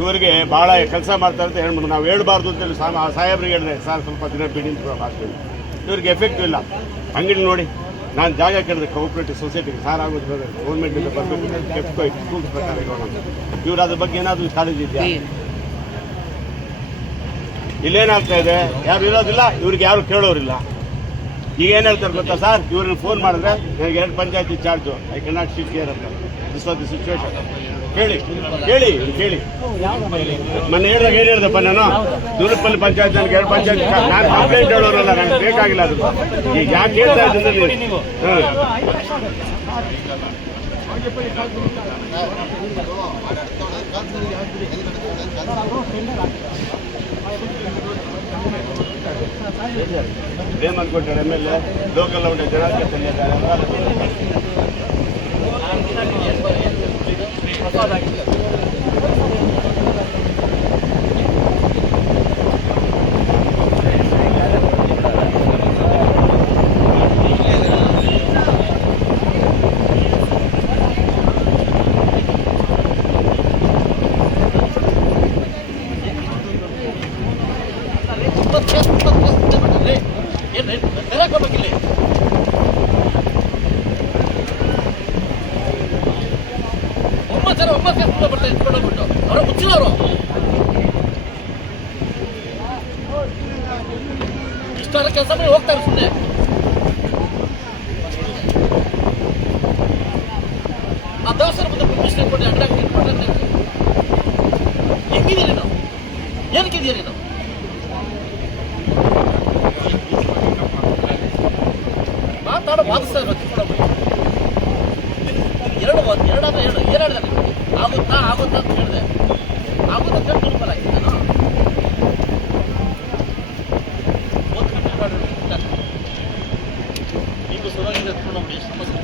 ಇವರಿಗೆ ಭಾಳ ಕೆಲಸ ಮಾಡ್ತಾರೆ ಅಂತ ಹೇಳ್ಬಿಟ್ಟು ನಾವು ಹೇಳ್ಬಾರ್ದು ಅಂತೇಳಿ ಸಾಹೇಬ್ರಿಗೆ ಹೇಳಿದೆ, ಸರ್ ಸ್ವಲ್ಪ ದಿನ ಬಿಡಿ ಮಾಡ್ತೀವಿ. ಇವ್ರಿಗೆ ಎಫೆಕ್ಟಿವ್ ಇಲ್ಲ. ಅಂಗಡಿ ನೋಡಿ, ನಾನು ಜಾಗ ಕೇಳಿದೆ ಕೋಆಪರೇಟಿವ್ ಸೊಸೈಟಿಗೆ, ಸಾರ್ ಆಗೋದು ಗೌರ್ಮೆಂಟಿಂದ ಬರಬೇಕು ಕೆಪ್ಕೋ ಸ್ಕೂಲ್ಸ್ ಪ್ರಕಾರ ಇವ್ರು ಅದ್ರ ಬಗ್ಗೆ ಏನಾದರೂ ಕಾಳಜಿ ಇದೆಯಾ? ಇಲ್ಲೇನಾಗ್ತಾ ಇದೆ, ಯಾರು ಇರೋದಿಲ್ಲ, ಇವ್ರಿಗೆ ಯಾರು ಕೇಳೋರಿಲ್ಲ. ಈಗ ಏನು ಹೇಳ್ತಾರೆ ಗೊತ್ತಾ ಸರ್, ಇವ್ರಿಗೆ ಫೋನ್ ಮಾಡಿದ್ರೆ ನನಗೆ 2 ಪಂಚಾಯತಿ charge, I can not shift here ಅಂತ. This was the situation. ಕೇಳಿ ಮೊನ್ನೆ ಹೇಳಿದಾಗ ಏನು ಹೇಳಿದಪ್ಪ ನಾನು, ದೂರಪಲ್ಲಿ ಪಂಚಾಯತ್ ನನಗೆ 2 ಪಂಚಾಯತ್, ನಾನು ಕಂಪ್ಲೇಂಟ್ ಹೇಳೋರಲ್ಲ, ನನಗೆ ಬೇಕಾಗಿಲ್ಲ ಅದು. ಈಗ ಯಾಕೆ ಹೇಳ್ತಾ ಇದ್ದೀನಿ ಏನ್ ಅನ್ಕೊಟ್ಟಾರೆ MLA ಲೋಕಲ್ ಉಂಟೆ ಜನಕ್ಕೆ ಅವರ ಮುಚ್ಚಿನವರು ಇಷ್ಟಾದ ಕೆಲಸ ಮಾಡಿ ಹೋಗ್ತಾರೆ ಸುಮ್ಮನೆ. ಆ ದೇವಸ್ಥಾನ ಮುಂದೆ ಪರ್ಮಿಷನ್ ಕೊಟ್ಟು ಅಟ್ರಾಕ್ಟ್ ಮಾಡಿ ಹೆಂಗಿದ್ದೀರಿ ನಾವು, ಏನಕ್ಕಿದ್ದೀರಿ ನಾವು? ಮಾತಾಡೋ ವಾದಿಸ್ತಾ ಇರೋ ಎರಡು ಏನು ಹೇಳಿದೆ, ಆಗುತ್ತಾ ಅಂತ ಹೇಳಿದೆ, ಆಗುತ್ತ ದುರ್ಬಲ ಆಗಿದೆ. ನಾನು ನೀವು ಸುರವಾಗಿ ಎತ್ಕೊಂಡು ಎಷ್ಟು ಸಮಸ್ಯೆ